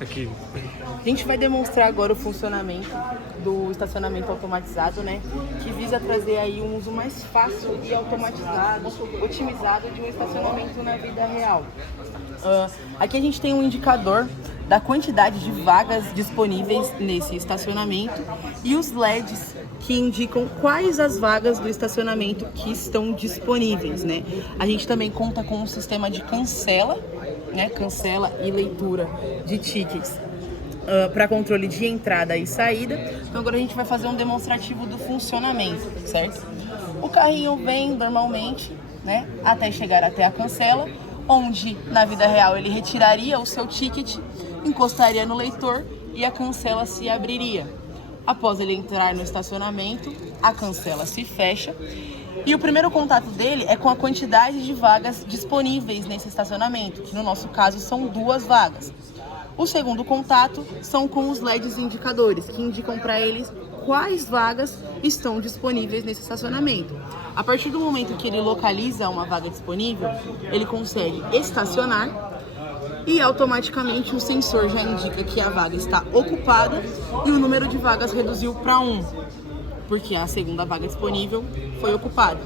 Aqui. A gente vai demonstrar agora o funcionamento do estacionamento automatizado, né? Que visa trazer aí um uso mais fácil e automatizado, otimizado de um estacionamento na vida real. Aqui a gente tem um indicador da quantidade de vagas disponíveis nesse estacionamento e os LEDs que indicam quais as vagas do estacionamento que estão disponíveis, né? A gente também conta com um sistema de cancela, né? Cancela e leitura de tickets para controle de entrada e saída. Então agora a gente vai fazer um demonstrativo do funcionamento, certo? O carrinho vem normalmente, né? Até chegar até a cancela, onde na vida real ele retiraria o seu ticket, encostaria no leitor e a cancela se abriria. Após ele entrar no estacionamento, a cancela se fecha e o primeiro contato dele é com a quantidade de vagas disponíveis nesse estacionamento, que no nosso caso são 2 vagas. O segundo contato são com os LEDs indicadores, que indicam para eles quais vagas estão disponíveis nesse estacionamento. A partir do momento que ele localiza uma vaga disponível, ele consegue estacionar e automaticamente o sensor já indica que a vaga está ocupada e o número de vagas reduziu para 1, porque a segunda vaga disponível foi ocupada.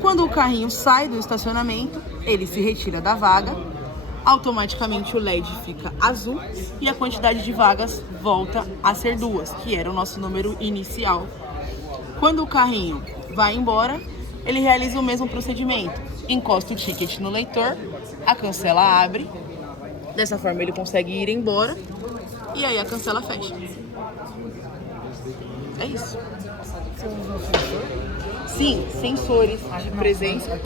Quando o carrinho sai do estacionamento, ele se retira da vaga, automaticamente o LED fica azul e a quantidade de vagas volta a ser 2, que era o nosso número inicial. Quando o carrinho vai embora, ele realiza o mesmo procedimento. Encosta o ticket no leitor, a cancela abre, dessa forma ele consegue ir embora e aí a cancela fecha. É isso. Sim, sensores de presença.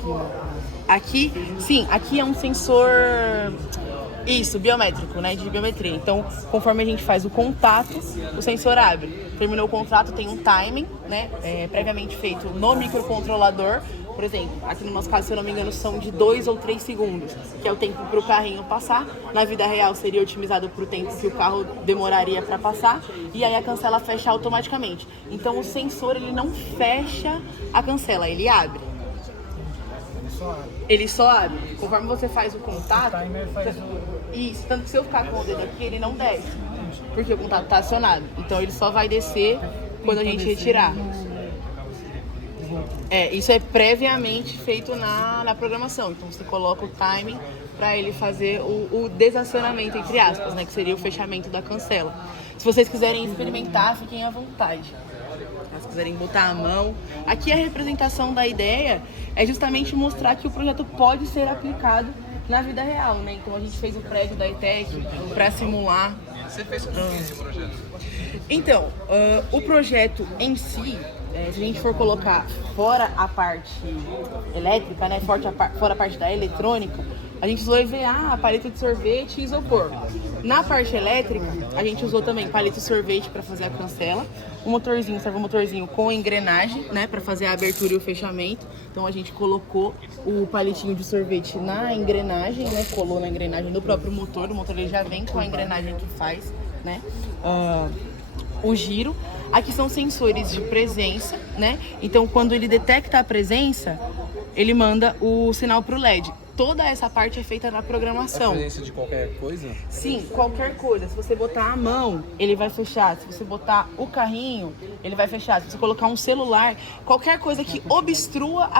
Aqui, sim, aqui é um sensor, isso, biométrico, né, de biometria. Então, conforme a gente faz o contato, o sensor abre. Terminou o contrato, tem um timing, né, previamente feito no microcontrolador. Por exemplo, aqui no nosso caso, se eu não me engano, são de 2 ou 3 segundos, que é o tempo para o carrinho passar. Na vida real seria otimizado para o tempo que o carro demoraria para passar. E aí a cancela fecha automaticamente. Então o sensor, ele não fecha a cancela, ele abre. Ele só abre. Conforme você faz o contato, isso, tanto que se eu ficar com o dedo aqui, ele não desce, porque o contato está acionado. Então ele só vai descer quando a gente retirar. Isso é previamente feito na programação. Então você coloca o timing para ele fazer o desacionamento, entre aspas, né, que seria o fechamento da cancela. Se vocês quiserem experimentar, fiquem à vontade. Se quiserem botar a mão. Aqui a representação da ideia é justamente mostrar que o projeto pode ser aplicado na vida real, né? Então a gente fez o prédio da ETEC para simular. Você fez com quem esse projeto? Então, o projeto em si, se a gente for colocar fora a parte elétrica, né, fora a parte da eletrônica, a gente usou EVA, paleta de sorvete e isopor. Na parte elétrica, a gente usou também paleta de sorvete para fazer a cancela, um servomotorzinho com engrenagem, né, para fazer a abertura e o fechamento. Então a gente colocou o palitinho de sorvete na engrenagem, né, colou na engrenagem do próprio motor. O motor ele já vem com a engrenagem que faz, né, o giro. Aqui são sensores de presença, né? Então quando ele detecta a presença, ele manda o sinal para o LED. Toda essa parte é feita na programação. A presença de qualquer coisa? Sim, qualquer coisa. Se você botar a mão, ele vai fechar. Se você botar o carrinho, ele vai fechar. Se você colocar um celular, qualquer coisa que obstrua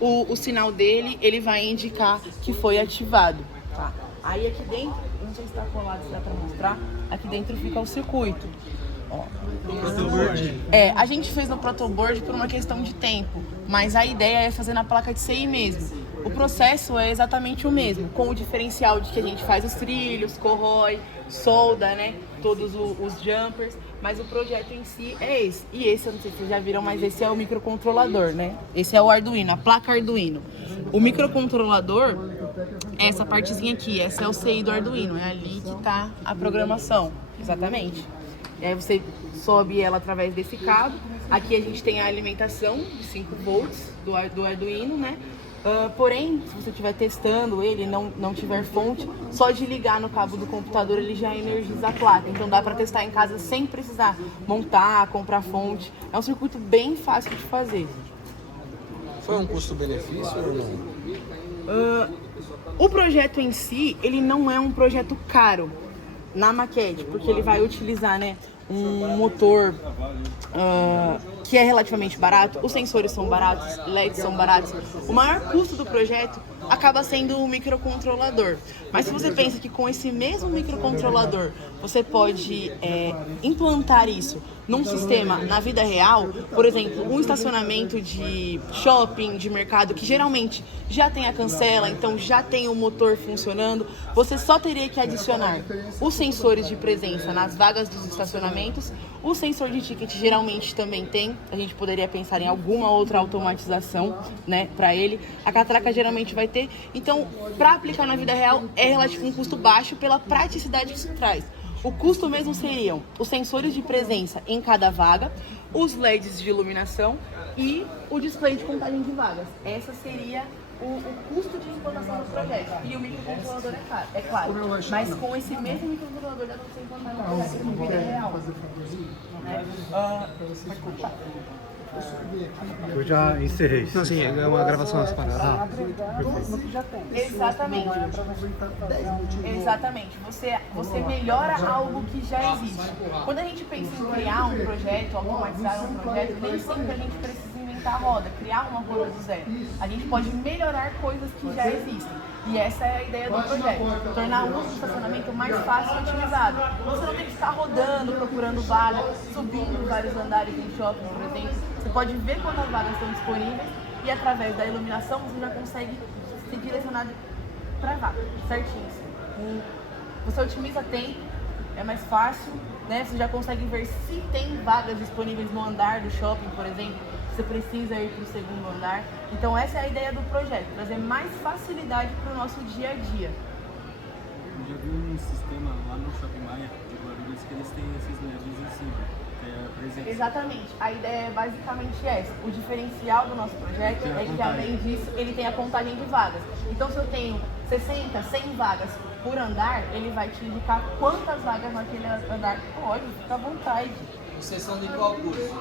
o sinal dele, ele vai indicar que foi ativado. Tá. Aí aqui dentro, não sei se está colado, se dá para mostrar, aqui dentro fica o circuito. Ó. A gente fez no protoboard por uma questão de tempo, mas a ideia é fazer na placa de CI mesmo. O processo é exatamente o mesmo, com o diferencial de que a gente faz os trilhos, corrói, solda, né, todos os jumpers, mas o projeto em si é esse. E esse, eu não sei se vocês já viram, mas esse é o microcontrolador, né? Esse é o Arduino, a placa Arduino. O microcontrolador é essa partezinha aqui, essa é o CI do Arduino, é ali que está a programação, exatamente. E aí você sobe ela através desse cabo. Aqui a gente tem a alimentação de 5 volts do Arduino, né? Porém, se você estiver testando ele e não tiver fonte, só de ligar no cabo do computador ele já energiza a placa. Então dá para testar em casa sem precisar montar, comprar fonte. É um circuito bem fácil de fazer. Foi um custo-benefício ou não? O projeto em si, ele não é um projeto caro na maquete, porque ele vai utilizar, né, um motor que é relativamente barato, os sensores são baratos, LEDs são baratos. O maior custo do projeto acaba sendo o microcontrolador. Mas se você pensa que com esse mesmo microcontrolador você pode implantar isso num sistema na vida real, por exemplo, um estacionamento de shopping, de mercado, que geralmente já tem a cancela, então já tem o motor funcionando, você só teria que adicionar os sensores de presença nas vagas dos estacionamentos, o sensor de ticket geralmente também tem, a gente poderia pensar em alguma outra automatização, né, para ele, a catraca geralmente vai ter, então para aplicar na vida real é relativo um custo baixo pela praticidade que isso traz. O custo mesmo seriam os sensores de presença em cada vaga, os LEDs de iluminação e o display de contagem de vagas. Essa seria o custo de implantação do projeto. E o microcontrolador é claro. Mas com esse mesmo microcontrolador dá para você implantar no projeto na vida real. Eu já encerrei. Não, sim, é uma gravação separada. Exatamente. Exatamente. Você melhora algo que já existe. Quando a gente pensa em criar um projeto, automatizar um projeto, nem sempre a gente precisa inventar a roda, criar uma roda do zero. A gente pode melhorar coisas que já existem. E essa é a ideia do projeto, tornar o uso do estacionamento mais fácil e otimizado. Você não tem que ficar rodando, procurando vaga, subindo vários andares em shopping, por exemplo. Você pode ver quantas vagas estão disponíveis e através da iluminação você já consegue ser direcionado para a vaga, certinho. Você otimiza tempo, é mais fácil, né? Você já consegue ver se tem vagas disponíveis no andar do shopping, por exemplo. Você precisa ir para o segundo andar. Então essa é a ideia do projeto, trazer mais facilidade para o nosso dia a dia. Eu já vi um sistema lá no Shopping Maia de Guarulhos que eles têm esses LEDs em cima, que é a presença. Exatamente, a ideia é basicamente essa. O diferencial do nosso projeto é que além disso ele tem a contagem de vagas. Então se eu tenho 60, 100 vagas por andar, ele vai te indicar quantas vagas naquele andar. Pode, fica à vontade. Vocês são de qual curso?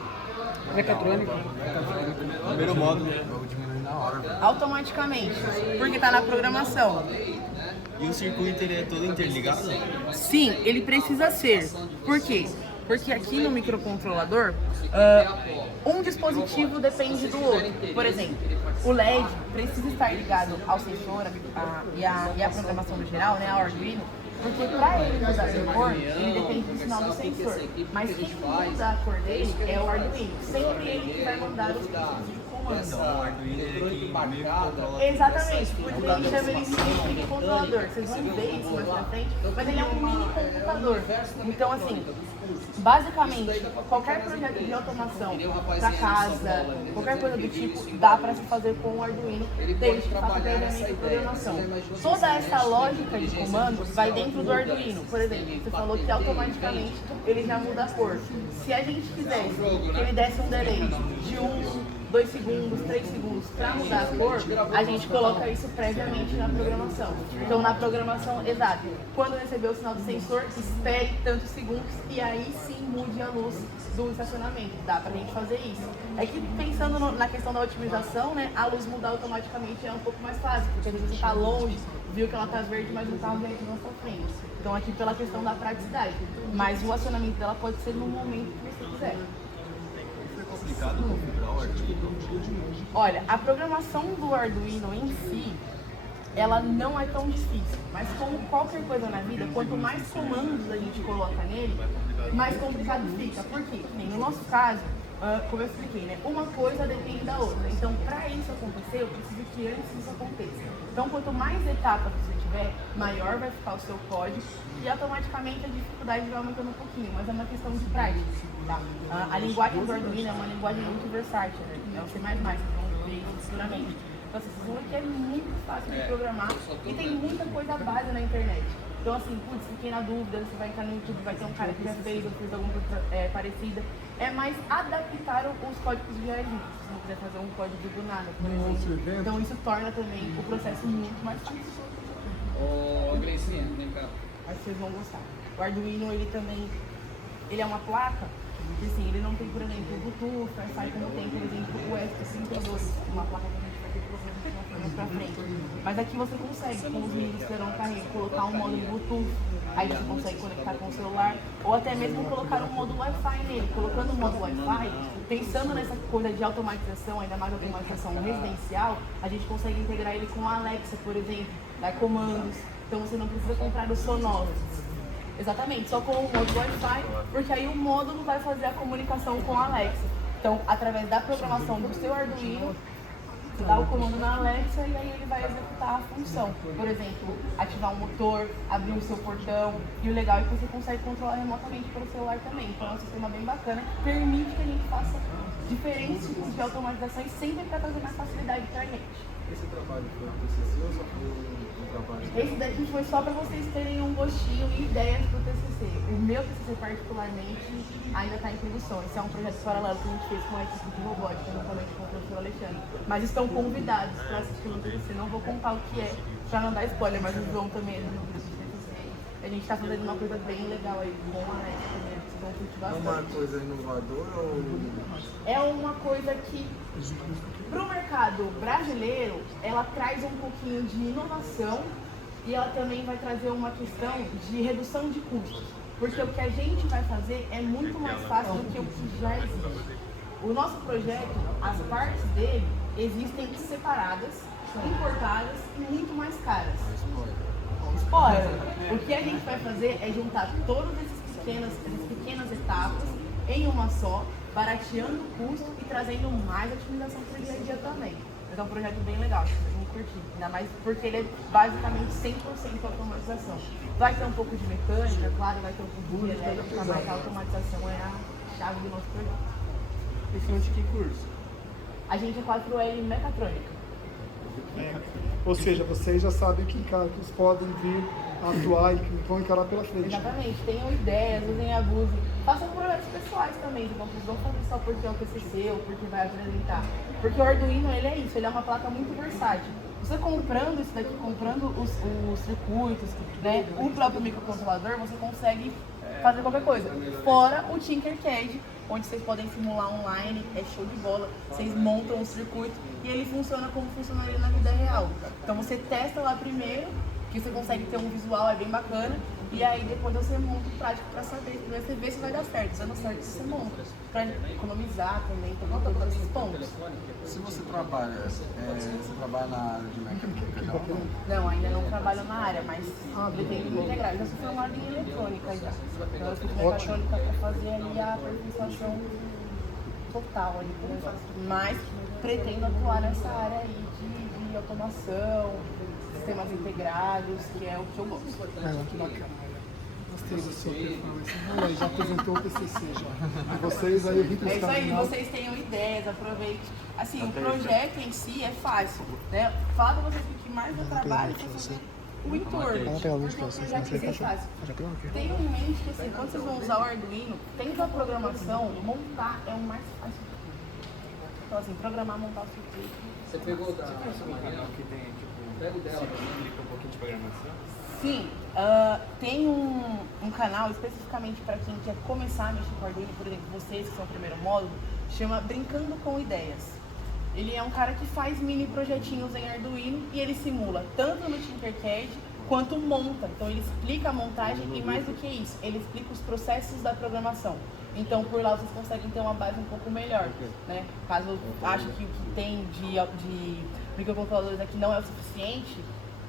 Mecatrônica. Primeiro módulo. Automaticamente, porque está na programação. E o circuito ele é todo interligado? Sim, ele precisa ser. Por quê? Porque aqui no microcontrolador, um dispositivo depende do outro. Por exemplo, o LED precisa estar ligado ao sensor e a programação no geral, né, ao Arduino, porque para ele mudar de cor, ele depende do sinal do sensor. Mas quem muda a cor dele é o Arduino. Sempre ele que vai mandar os pulsos de comando. Então, o Arduino ele que meio que controla. Exatamente, por isso que a gente chama ele de microcontrolador. Vocês vão ver isso mais pra frente, mas ele é um mini computador. Então, assim, basicamente, qualquer projeto de automação para casa, qualquer coisa do tipo, dá para se fazer com o Arduino, desde que faça previamente a programação. Toda essa lógica de comando vai dentro do Arduino. Por exemplo, você falou que automaticamente ele já muda a cor. Se a gente quisesse que ele desse um delay de 2 segundos, 3 segundos para mudar a cor, a gente coloca isso previamente na programação. Então, na programação, exato, quando receber o sinal do sensor, espere tantos segundos e aí sim mude a luz do estacionamento. Dá pra gente fazer isso. É que pensando na questão da otimização, né, a luz mudar automaticamente é um pouco mais fácil, porque às vezes você tá longe, viu que ela tá verde, mas o carro já entra na sua frente. Então, aqui pela questão da praticidade. Mas o acionamento dela pode ser no momento que você quiser. Complicado configurar o Arduino? Olha, a programação do Arduino em si, ela não é tão difícil, mas como qualquer coisa na vida, quanto mais comandos a gente coloca nele, mais complicado fica. Por quê? No nosso caso, como eu expliquei, né? Uma coisa depende da outra. Então, para isso acontecer, eu preciso que antes isso aconteça. Então, quanto mais etapas você tiver, maior vai ficar o seu código e automaticamente a dificuldade vai aumentando um pouquinho, mas é uma questão de prática. Tá? A linguagem do Arduino é uma linguagem muito versátil, né? É o C++, vocês vão ver isso futuramente. Então, vocês vão ver que é muito fácil de programar e tem muita coisa base na internet. Então, assim, putz, fiquei na dúvida, você vai entrar no YouTube, vai ter um cara que já fez ou fez alguma coisa parecida. É mais adaptar os códigos já existem, se não quiser fazer um código do nada, por exemplo. Então, isso torna também o processo muito mais fácil. Ô, Gracinha, vem cá. Aí vocês vão gostar. O Arduino, ele também, ele é uma placa, que assim, ele não tem, por exemplo, o Bluetooth, Wi-Fi, como tem, por exemplo, o ESP32, uma placa que a gente vai mais pra frente. Mas aqui você consegue, com os mini esperão carrinho, colocar um módulo Bluetooth, aí você consegue conectar com o celular, ou até mesmo colocar um módulo Wi-Fi nele. Colocando o módulo Wi-Fi, pensando nessa coisa de automatização, ainda mais automatização residencial, a gente consegue integrar ele com a Alexa, por exemplo, dar comandos. Então você não precisa comprar o Sonos. Exatamente, só com o módulo Wi-Fi, porque aí o módulo vai fazer a comunicação com a Alexa. Então, através da programação do seu Arduino, você dá o comando na Alexa e aí ele vai executar a função. Por exemplo, ativar um motor, abrir o seu portão. E o legal é que você consegue controlar remotamente pelo celular também. Então é um sistema bem bacana que permite que a gente faça diferentes tipos de automatizações sempre para trazer mais facilidade para a gente. Esse trabalho foi um TCC ou só foi um trabalho? Esse daqui foi só para vocês terem um gostinho e ideias do TCC. O meu TCC particularmente ainda está em produção. Esse é um projeto paralelo que a gente fez com a equipe de robótica, juntamente com o professor Alexandre. Mas estão convidados para assistir o TCC. Não vou contar o que é para não dar spoiler, mas o João também é do grupo de TCC. A gente está fazendo uma coisa bem legal aí com a Alex também. Vocês vão curtir bastante. É uma coisa inovadora ou... É uma coisa que, para o mercado brasileiro, ela traz um pouquinho de inovação e ela também vai trazer uma questão de redução de custos. Porque o que a gente vai fazer é muito mais fácil do que o que já existe. O nosso projeto, as partes dele existem separadas, importadas e muito mais caras. Spoiler! O que a gente vai fazer é juntar todas essas pequenas etapas em uma só, barateando o custo e trazendo mais otimização para o dia a dia também. Mas é um projeto bem legal, vocês vão curtir. Ainda mais porque ele é basicamente 100% automatização. Vai ter um pouco de mecânica, claro, vai ter um pouco de elétrica, mas a automatização é a chave do nosso projeto. Esse é de que curso? A gente é 4L mecatrônica. Ou seja, vocês já sabem que os podem vir a atuar e que vão encarar pela frente. Exatamente, tenham ideias, usem e abusem. Façam projetos pessoais também, não precisam fazer só porque é o PCC ou porque vai apresentar. Porque o Arduino, ele é isso, ele é uma placa muito versátil. Você comprando isso daqui, comprando os circuitos, né, o próprio microcontrolador, você consegue fazer qualquer coisa. Fora o Tinkercad, onde vocês podem simular online, é show de bola. Vocês montam o circuito e ele funciona como funcionaria na vida real. Então você testa lá primeiro, que você consegue ter um visual, é bem bacana, e aí depois você monta o prático para saber, você vê se vai dar certo. Se não certo, você monta, para economizar também, então todos esses pontos. Se você trabalha na área de mecânica, Não, ainda não trabalho na área, mas pretendo me integrar. Eu já sou formada em eletrônica já. Então eu fiz mecatrônica para fazer ali a aperfeiçoação total ali, mas pretendo atuar nessa área aí de automação, sistemas integrados, que é o que eu gosto. Que bacana. Gostei da sua performance. Olha aí, já apresentou o TCC já. E vocês aí, Rita É isso aí, Escardinal. vocês tenham ideias, aproveitem. Assim, o projeto em si é fácil, né? Fala pra vocês que o que mais dá trabalho é fazer o entorno. Vamos pegar alguns Porque o processos, projeto em si é fácil. Já tem um aqui. Tenham em mente que assim, quando vocês vão usar o Arduino, tendo a programação, montar é o mais fácil. Então assim, programar, montar o circuito. Você pegou da... Que tem, tipo, Pega o dela. explica um pouquinho de programação? Sim, tem um canal especificamente para quem quer começar a mexer com Arduino, por exemplo, vocês que são o primeiro módulo, chama Brincando com Ideias. Ele é um cara que faz mini projetinhos em Arduino e ele simula tanto no Tinkercad quanto monta. Então ele explica a montagem e mais do que isso, ele explica os processos da programação. Então por lá vocês conseguem ter uma base um pouco melhor, né? Caso achem que o que tem de microcontroladores aqui não é o suficiente,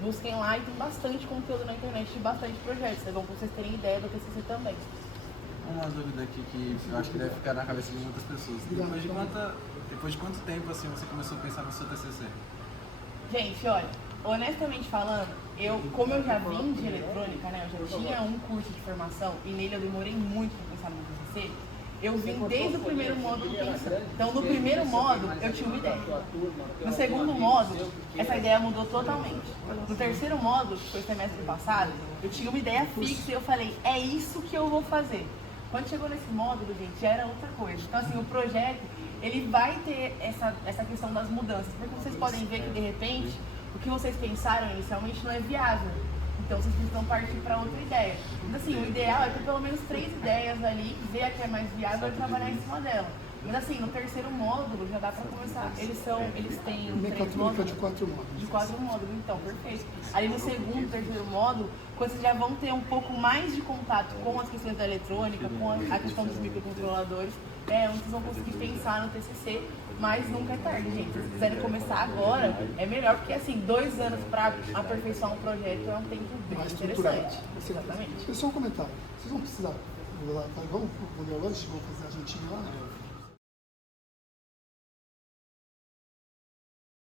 busquem lá e tem bastante conteúdo na internet e bastante projetos. É bom pra vocês terem ideia do TCC também. uma dúvida aqui que eu acho que deve ficar na cabeça de muitas pessoas. Depois de quanto tempo assim você começou a pensar no seu TCC? Gente, olha, honestamente falando, como eu já vim de eletrônica, né, eu já tinha um curso de formação e nele eu demorei muito para pensar no meu TCC, eu vim desde o primeiro módulo pensando. Então, no primeiro módulo, eu tinha uma ideia. No segundo módulo, essa ideia mudou totalmente. No terceiro módulo, que foi o semestre passado, eu tinha uma ideia fixa e eu falei, é isso que eu vou fazer. Quando chegou nesse módulo, gente, já era outra coisa. Então, assim, o projeto, ele vai ter essa questão das mudanças. Porque vocês podem ver que, de repente, o que vocês pensaram inicialmente não é viável. Então vocês precisam partir para outra ideia. Então, assim, o ideal é ter pelo menos 3 ideias ali, ver a que é mais viável e trabalhar em cima dela. Mas assim, no terceiro módulo já dá pra começar. Eles têm 3 Mecatrônica módulos. de 4 módulos. De 4 módulos, então, perfeito. Aí no segundo, terceiro módulo, quando vocês já vão ter um pouco mais de contato com as questões da eletrônica, com a questão dos microcontroladores, onde vocês vão conseguir pensar no TCC, mas nunca é tarde, gente. Se vocês quiserem começar agora, é melhor, porque assim, 2 anos para aperfeiçoar um projeto é um tempo bem Mais estruturado. interessante. Exatamente. Pessoal, um comentário. Vocês vão precisar. Vamos comer o lanche? Vamos fazer a jantinha lá?